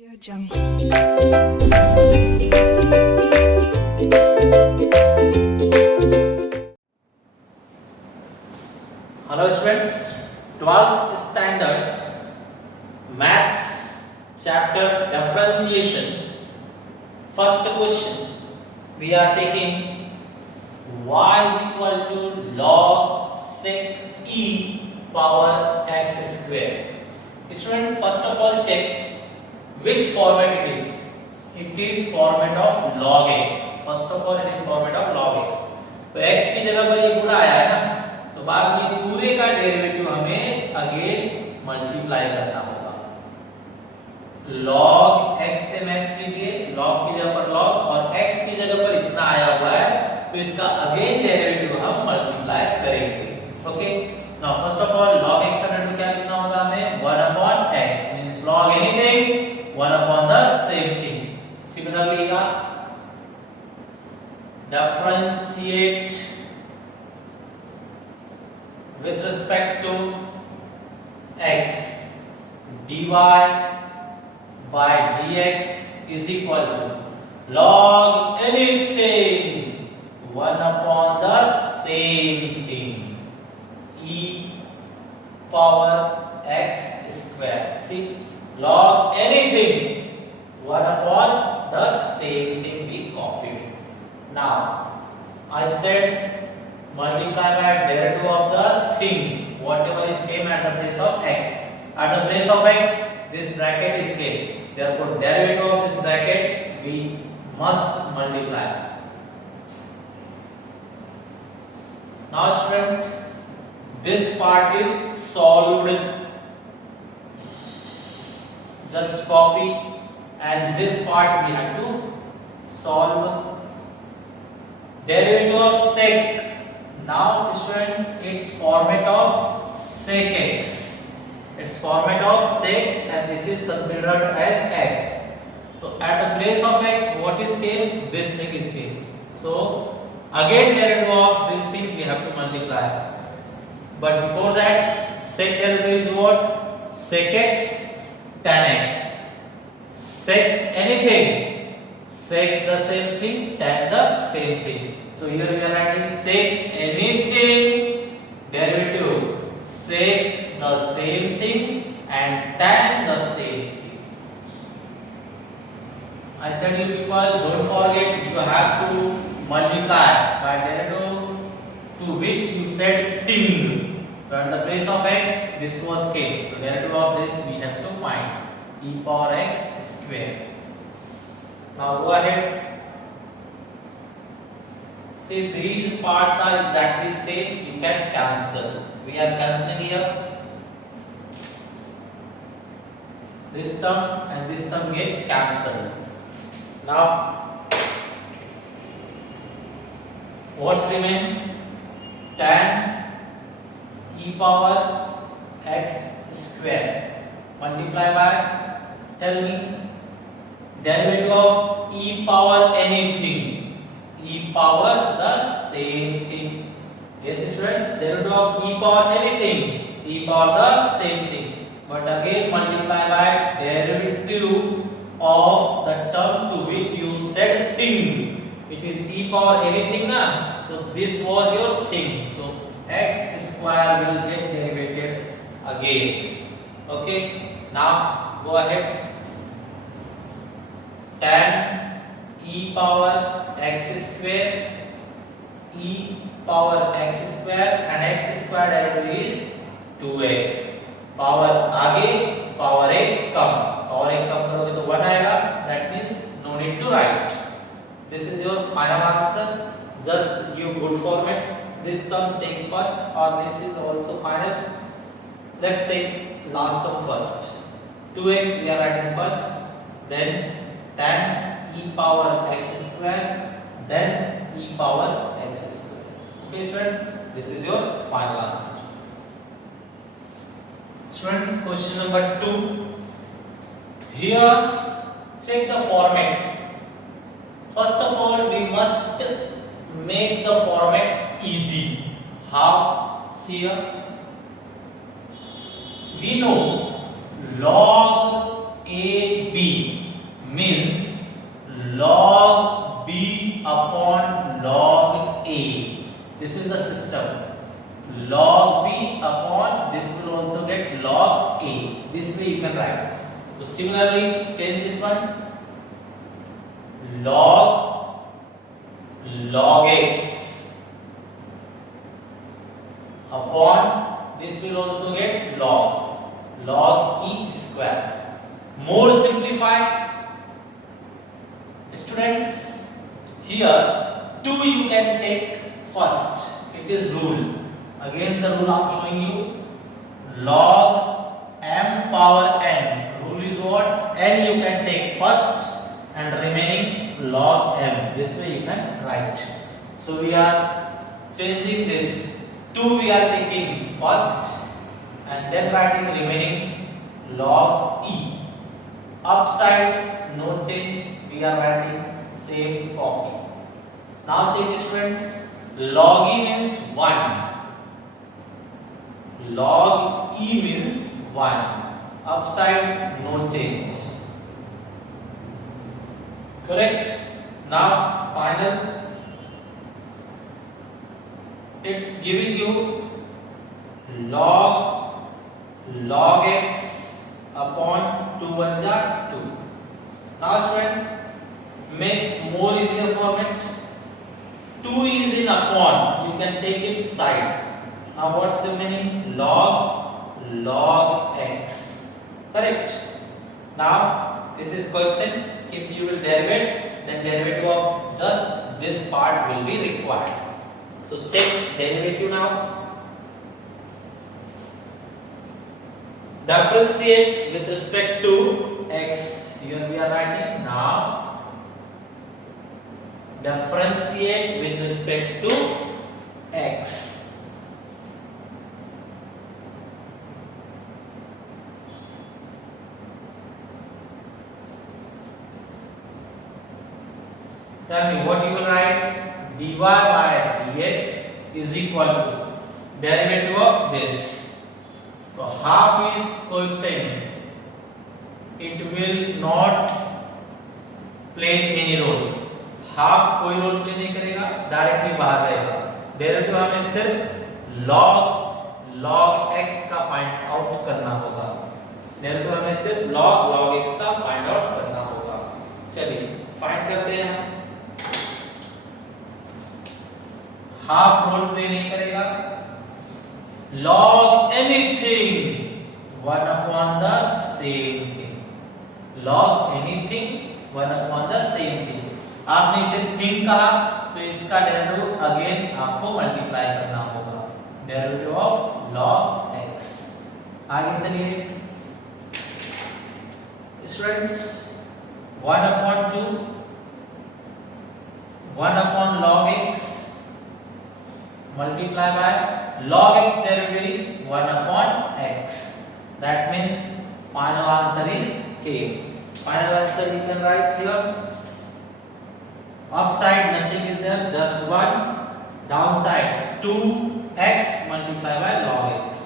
Audio Jungle. Hello students, 12th standard maths chapter differentiation. First question we are taking y is equal to log sec e power x square. Student, first of all check which format it is. It is format of log x. First of all it is format of log x. तो x की जगह पर ये पूरा आया है ना, तो बाद में पूरे का डेरिवेटिव हमें अगेन मल्टीप्लाई करना होगा। log x से मैच कीजिए, log की जगह पर log और x की जगह पर इतना आया हुआ है, तो इसका अगेन डेरिवेटिव हम मल्टीप्लाई करेंगे। Okay, now first of all log x का वैल्यू क्या लिखना होगा हमें 1 upon x means log anything 1 upon the same thing. Similarly here differentiate with respect to x dy by dx is equal to log anything 1 upon the same thing e power x square. See, log anything 1 upon the same thing we copied. Now I said multiply by derivative of the thing whatever is came at the place of x. At the place of x this bracket is came, therefore derivative of this bracket we must multiply. Now student, this part is solved, just copy, and this part we have to solve. Derivative of sec, now student its format of sec x, its format of sec, and this is considered as x. So at the place of x what is came, this thing is came, so again derivative of this thing we have to multiply. But before that sec derivative is what? Sec x tan x. Sec anything, sec the same thing, tan the same thing. So here we are writing sec anything derivative sec the same thing and tan the same thing. I said you people don't forget you have to multiply by derivative to which you said thing. So at the place of x this was k. So derivative of this we have to find e power x square. Now go ahead. See, these parts are exactly same, you can cancel. We are cancelling here. This term and this term get cancelled. Now what's remain? Tan e power x square multiply by, tell me, derivative of e power anything, e power the same thing. Yes students, derivative of e power anything, e power the same thing, but again multiply by derivative of the term to which you said thing. It is e power anything na, so this was your thing, so x square will get derivated again. Okay, now go ahead. Tan e power x square, e power x square, and x square derivative is 2x. Power आगे power 1 कम करोगे तो 1 आएगा, that means no need to write. This is your final answer, just give good format. This term take first, or this is also final. Let's take last term first. 2x we are writing first, then tan e power x square, then e power x square. Okay students, this is your final answer. Students, question number 2. Here check the format. First of all we must make the format easy. How? See here, we know log AB means log B upon log A. This is the system. Log B upon this will also get log A. This way you can write. So similarly, change this one. Log X upon this will also get log E square. More simplified. Students, here 2 you can take first. It is rule. Again the rule I am showing you. Log m power n. Rule is what? N you can take first and remaining log m. This way you can write. So we are changing this. 2 we are taking first and then writing remaining log E. Upside no change. We are writing same copy. Now check students. Log E means 1. Log E means 1. Upside no change. Correct? Now final. It's giving you log X upon 2 1 ja 2. Now student, make more easier format. 2 is in upon, you can take it side. Now what's the meaning? Log X. Correct? Now this is coefficient. If you will derive, then derivative of just this part will be required. So check derivative now. Differentiate with respect to X. Here we are writing now. Differentiate with respect to X. Tell me what you will write. Dy by dx is equal to derivative of this. So half is coefficient. It will not play any role. Half कोई role play नहीं करेगा, directly बाहर रहेगा. Derivative हमें सिर्फ log x का find out करना होगा. डेरिवेटिव हमें सिर्फ log x का फाइंड आउट करना होगा. चलिए फाइंड करते हैं हम. हाफ रोल प्ले नहीं करेगा. log anything 1 upon the same thing. log anything 1 upon the same thing. आपने इसे थिंग कहा तो इसका डेरिवेटिव अगेन आपको मल्टीप्लाई करना होगा. Derivative of log x. आगे चलिए students. 1 upon 2 1 upon log x multiply by log x derivative is 1 upon x. That means final answer is k. Final answer we can write here. Upside nothing is there, just 1. Downside 2x multiply by log x.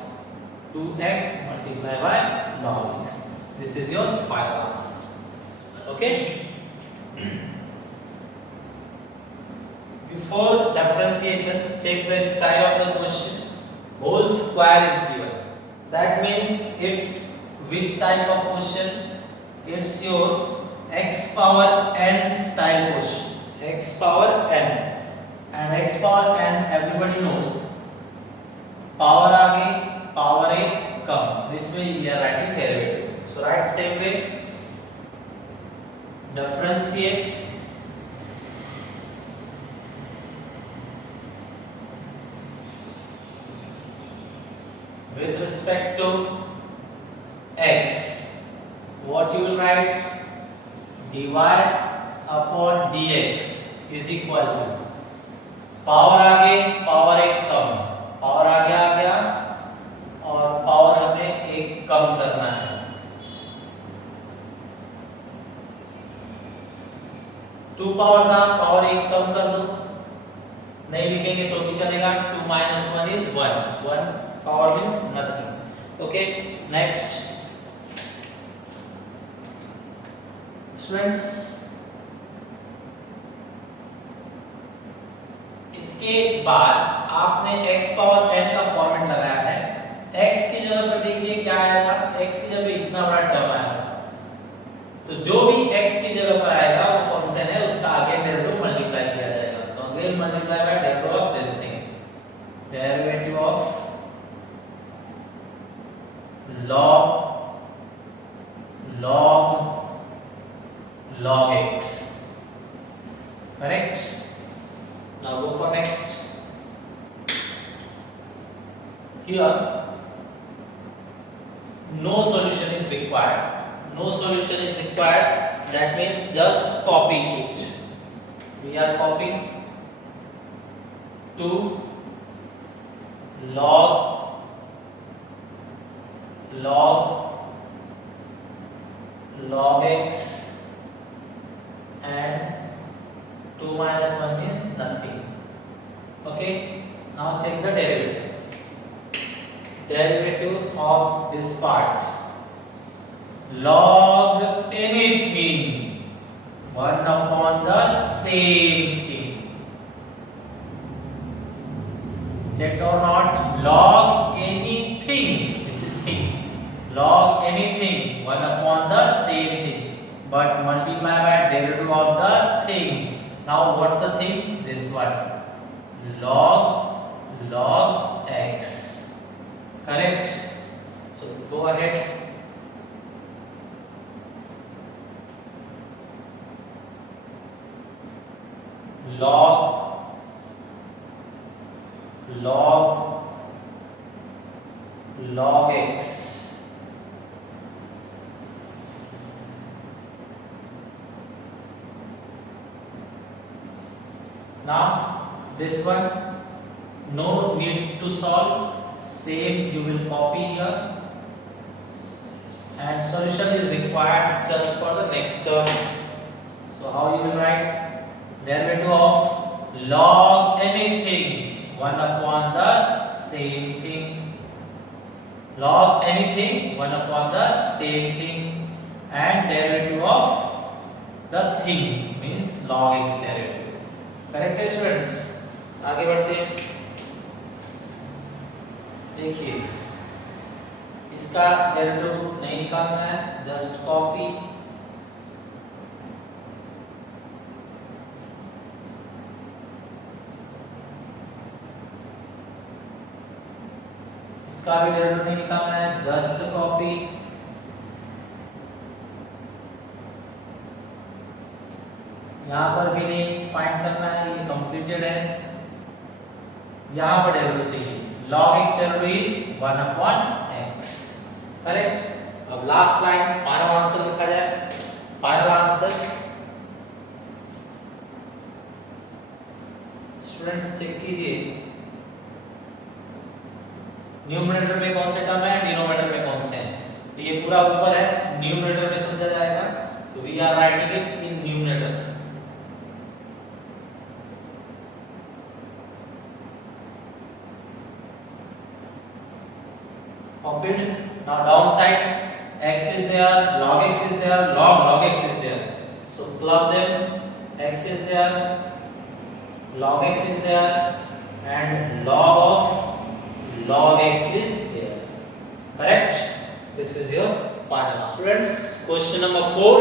2x multiply by log x. This is your final answer. Okay. Before differentiation, check the style of the question. Whole square is given. That means it's which type of question? It's your x power n style question. X power n, and x power n everybody knows. Power आगे power a come. This way we are writing derivative. So write same way. Differentiate with respect to x. What you will write? dy upon dx is equal to power आगे power एक कम, power आगे आ गया और power हमें एक कम करना है. 2 power था, पावर एक कम कर दो. नहीं लिखेंगे तो भी चलेगा. 2 minus 1 is 1. 1 power means nothing. Okay, next. Students इसके बाद आपने x पावर n का फॉर्मेट लगाया है। x की जगह पर देखिए क्या आया था, x की जगह पे इतना बड़ा टर्म आया था, तो जो भी x की जगह पर आएगा वो फंक्शन है, उसका आगे डेरिवेटिव मल्टीप्लाई किया जाएगा। तो again multiply by derivative of this thing, derivative of log x, correct? Now go for next. Here no solution is required. No solution is required. That means just copy it. We are copying to log x and 2 minus 1 means nothing. Okay, now check the derivative of this part. Log anything 1 upon the same thing. Checked or not? Log anything, this is thing, log anything 1 upon the same thing, but multiply by derivative of the thing. Now what's the thing? This one, log x, correct? So go ahead, log x. Now this one no need to solve, same you will copy here, and solution is required just for the next term. So how you will write? Derivative of log anything 1 upon the same thing, log anything 1 upon the same thing, and derivative of the thing means log x derivative. Correct है students? आगे बढ़ते हैं। देखिए इसका derivative नहीं निकालना है, just copy, इसका भी डेरिवेटिव नहीं निकालना है, जस्ट कॉपी, यहाँ पर भी नहीं फाइंड करना है, ये कंप्लीटेड है। यहाँ पर डेरिवेटिव चाहिए, log x derivative is 1 upon x, correct? अब लास्ट लाइन फाइनल आंसर लिखा जाए। फाइनल आंसर स्टूडेंट्स चेक कीजिए, न्यूमरेटर में कौन से टर्म है, डिनोमिनेटर में कौन से हैं। तो ये पूरा ऊपर है, न्यूमरेटर में समझा जाएगा, तो we are writing it in numerator. Copied. Now downside, x is there, log x is there, log x is there. So plug them. X is there, log x is there, and log of log x is there. Correct? This is your final answer. Students, question number 4.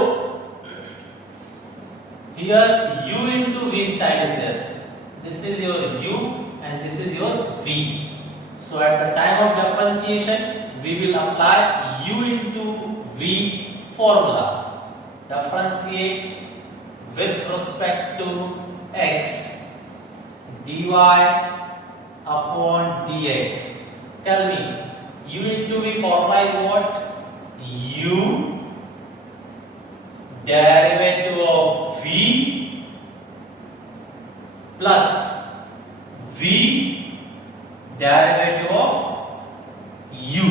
Here u into v style is there. This is your u and this is your v. So at the time of differentiation, we will apply u into v formula. Differentiate with respect to x, dy upon dx. Tell me, u into v formula is what? U derivative of v plus v derivative of u.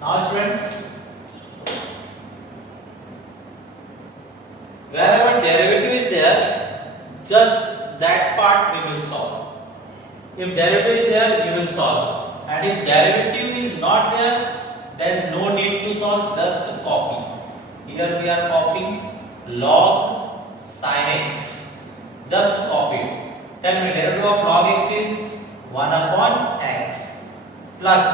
Now students, wherever derivative is there, just that part we will solve. If derivative is there, you will solve, and if derivative is not there, then no need Here we are copying log sin x. Just copy it. Tell me derivative of log x is 1 upon x plus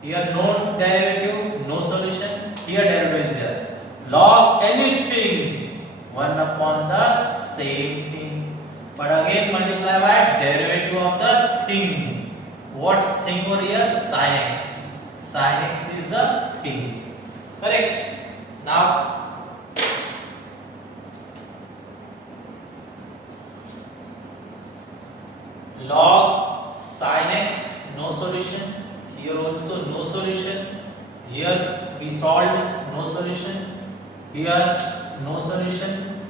here no derivative, no solution. Here derivative is there. Log anything 1 upon the same thing. But again multiply by derivative of the thing. What's thing over here? Sin x. Sin x is the thing. Correct? Now log sin x, no solution. Here also no solution. Here we solved, no solution. Here no solution.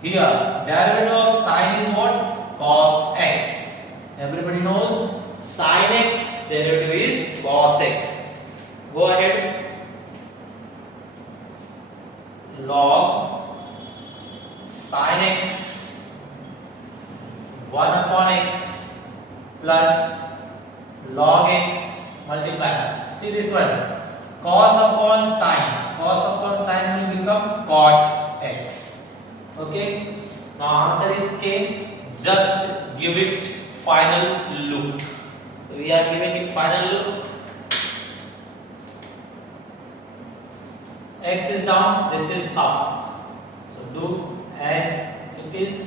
Here derivative of sin is what? Cos x. Everybody knows sin x derivative is cos x. Go ahead. Log sin x 1 upon x plus log x multiply. See this one. Cos upon sin. Cos upon sin will become cot x. Okay. Now answer is K. Just give it final look. We are giving it final look. X is down. This is up. So do as it is.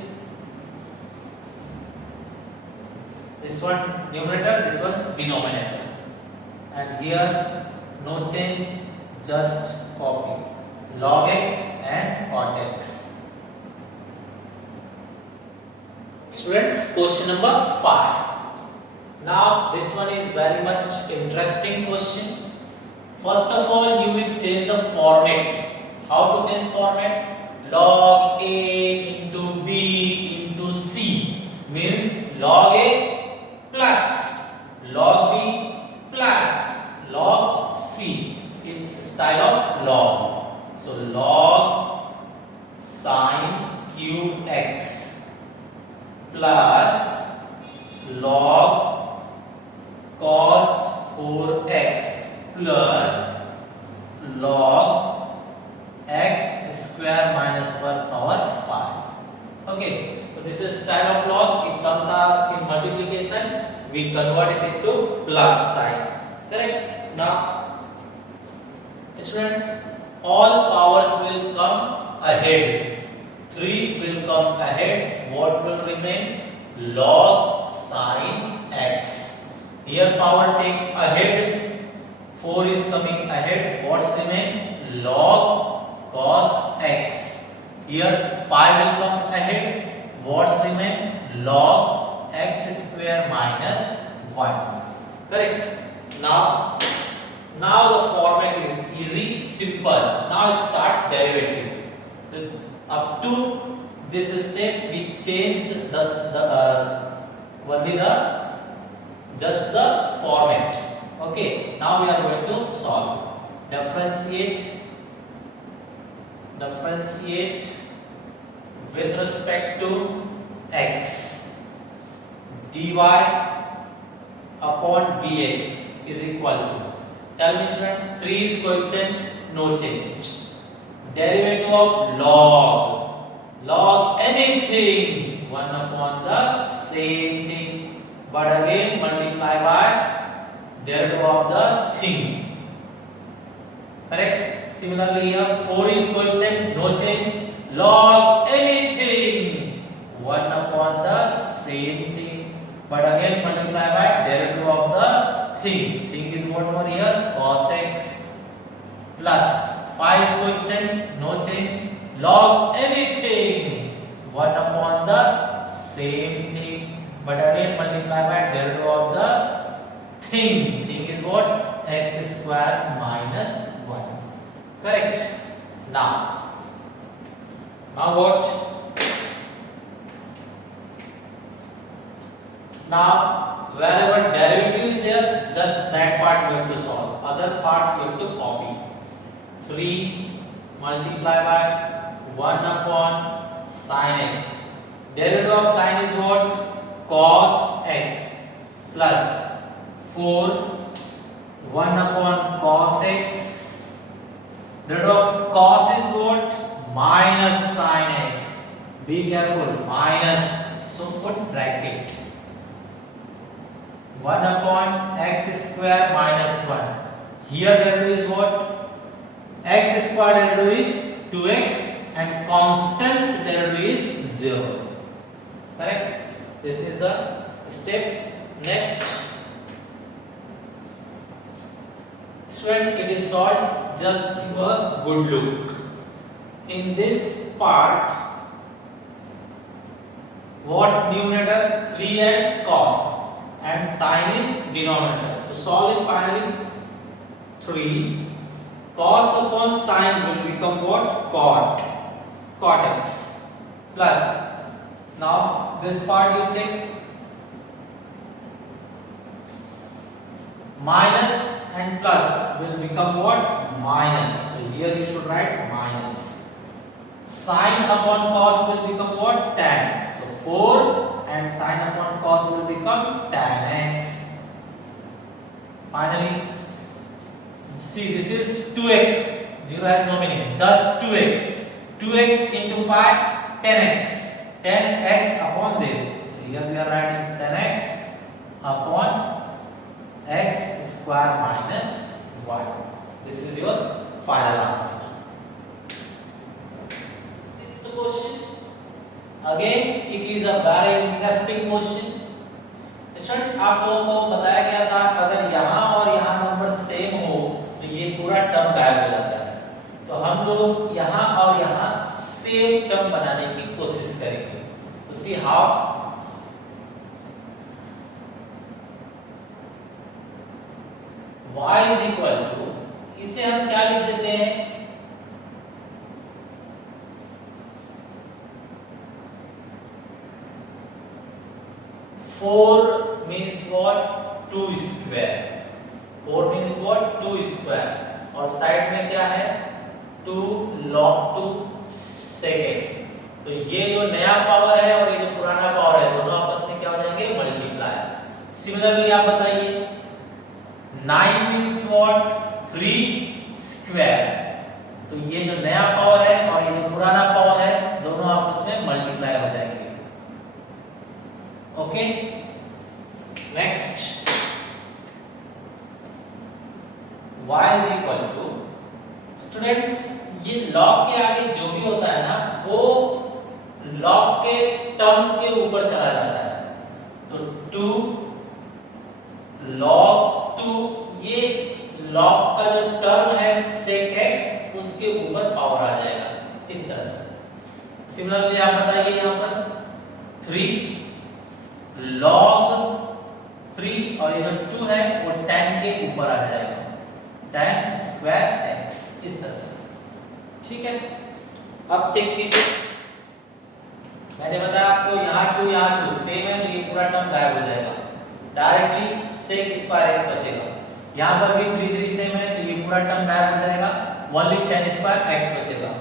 This one numerator, this one denominator, and here no change, just copy log x and cot x. Students, question number 5. Now this one is very much interesting question. First of all, you will change the format. How to change format? Log a into b into c means log a plus log b plus log c. It's style of log. So log sin cube x plus log cos 4x plus log x square minus 1 power 5. Okay. This is style of log. If terms are in multiplication, we convert it into plus sign. Correct? Now, students, all powers will come ahead. 3 will come ahead. What will remain? Log sin x. Here power take ahead. 4 is coming ahead. What's remain? Log cos x. Here 5 will come ahead. What's remain? Log x square minus 1. Correct? Now the format is easy, simple. Now start derivative. Up to this step we changed only just the format. Okay. Now we are going to solve. Differentiate with respect to x dy upon dx is equal to, tell me students, 3 is coefficient, no change. Derivative of log anything 1 upon the same thing, but again multiply by derivative of the thing. Correct? Similarly here 4 is coefficient, no change. Log anything 1 upon the same thing, but again multiply by derivative of the thing. Thing is what over here? Cos x plus 5 is coefficient, no change. Log anything 1 upon the same thing, but again multiply by derivative of the thing. Thing is what? X square minus 1. Correct? Now what? Now wherever derivative is there, just that part we have to solve. Other parts we have to copy. 3 multiply by 1 upon sin x. Derivative of sin is what? Cos x plus 4 1 upon cos x derivative of cos is what? Minus sin x. Be careful, minus, so put bracket. 1 upon x square minus 1. Here derivative is what? X square derivative is 2x and constant derivative is 0. Correct? This is the step. Next, student, it is solved. Just give a good look. In this part, what's numerator? 3 and cos, and sin is denominator. So solve it finally. 3 cos upon sin will become what? Cot x plus. Now this part you check. Minus and plus will become what? Minus. So here you should write minus. Sin upon cos will become what? Tan. So 4 and sin upon cos will become tan x. Finally, see, this is 2x. 0 has no meaning. Just 2x. 2x into 5, 10x. 10x upon this. Here we are writing 10x upon x square minus 1. This is your final answer. Sixth question. Again, it is a very interesting question. Student, आप लोगों को बताया गया था अगर यहाँ और यहाँ नंबर सेम हो तो ये पूरा टर्म गायब हो जाता है. तो हम लोग यहाँ और यहाँ सेम टर्म बनाने की कोशिश करेंगे. तो see how. y is equal to, इसे हम क्या लिख देते हैं? 4 means what? 2 square. 4 means what? 2 square. और साइड में क्या है? 2 log 2 sec x. तो ये जो नया पावर है और ये जो पुराना पावर है दोनों आपस में क्या हो जाएंगे? मल्टीप्लाई. सिमिलरली आप बताइए 9 means what? 3 square. तो ये जो नया पावर है और ये जो पुराना पावर है दोनों आपस में मल्टीप्लाई हो जाएंगे. Okay, next. y is equal to, students, ये log के आगे जो भी होता है ना वो log के टर्म के ऊपर चला जाता है. तो 2 log 2, ये log का जो टर्म है sec x उसके ऊपर पावर आ जाएगा इस तरह से. सिमिलरली आप बताइए यहाँ पर 3 log 3 और ये जो 2 है वो tan के ऊपर आ जाएगा, tan स्क्वायर x इस तरह से. ठीक है, अब चेक कीजिए. मैंने बताया आपको यहाँ 2 सेम है तो ये पूरा टर्म गायब हो जाएगा. डायरेक्टली sec स्क्वायर x बचेगा. यहाँ पर भी 3 3 सेम है तो ये पूरा टर्म गायब हो जाएगा. ओनली tan स्क्वायर x बचेगा.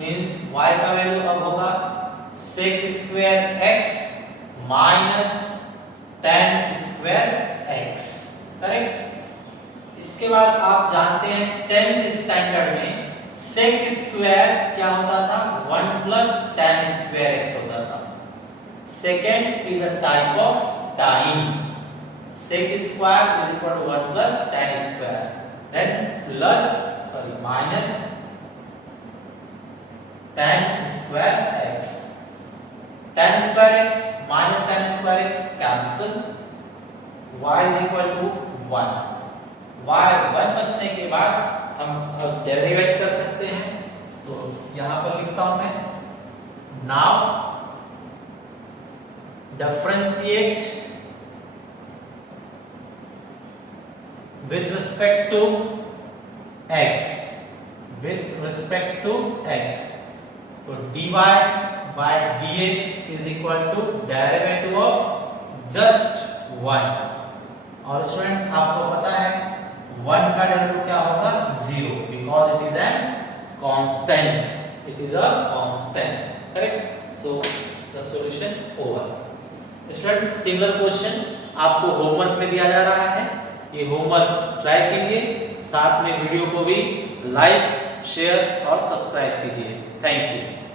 मींस y का वैल्यू अब होगा sec square x minus tan square x. Correct. इसके बाद आप जानते हैं 10th स्टैंडर्ड में sec स्क्वायर क्या होता था? 1 प्लस tan स्क्वायर x होता था. Second is a type of time. sec square is equal to 1 plus tan square, then minus tan square x. tan square x minus tan square x cancel. y is equal to 1. y 1 बचने के बाद हम derivative कर सकते हैं. तो यहां पर लिखता हूं मैं. Now differentiate with respect to x. With respect to x, तो dy by dx is equal to derivative of just 1. और स्टूडेंट आपको पता है 1 का डेरिवेटिव क्या होगा? 0, because it is an constant. It is a constant. Correct? So the solution over. Student, similar question आपको homework में दिया जा रहा है. ये होमवर्क ट्राई कीजिए, साथ में वीडियो को भी लाइक शेयर और सब्सक्राइब कीजिए। Thank you.